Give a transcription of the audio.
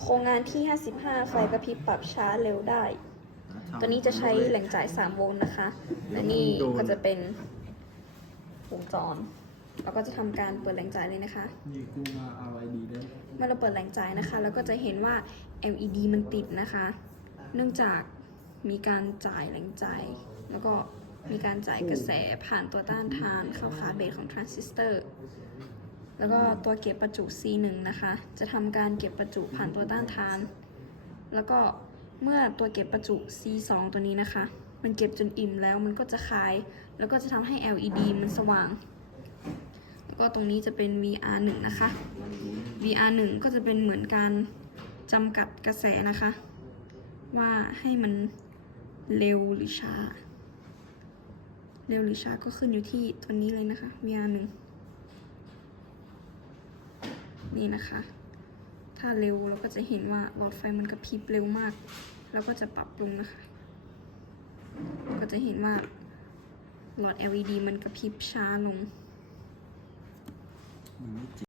โครงงานที่ 55 ไฟกระพริบปรับช้าเร็วได้ ตัวนี้จะใช้แหล่งจ่าย 3 โวลต์นะคะ และนี่ก็จะเป็นวงจรแล้วก็จะทำการเปิดแหล่งจ่ายเลยนะคะนี่กูมาเอาได้เมื่อเราเปิดแหล่งจ่ายนะคะแล้วก็จะเห็นว่า LED มันติดนะคะ เนื่องจากมีการจ่ายแหล่งจ่าย แล้วก็มีการจ่ายกระแสผ่านตัวต้านทานเข้าขาเบสของทรานซิสเตอร์ แล้วก็ตัวเก็บประจุ C1 นะคะ จะทำการเก็บประจุผ่านตัวต้านทาน แล้วก็เมื่อตัวเก็บประจุ C2 ตัวนี้นะคะ มันเก็บจนอิ่มแล้วมันก็จะคาย แล้วก็จะทำให้ LED มันสว่าง แล้วก็ตรงนี้จะเป็น VR1 นะคะ VR1 ก็จะเป็นเหมือนการจำกัดกระแสนะคะ ว่าให้มันเร็วหรือช้า เร็วหรือช้าก็ขึ้นอยู่ที่ตัวนี้เลยนะคะ VR1 นี่นะคะ ถ้าเร็วเราก็จะเห็นว่าหลอดไฟมันกระพริบเร็วมาก แล้วก็จะปรับปรุงนะคะ ก็จะเห็นว่าหลอด LED มันกระพริบช้าลง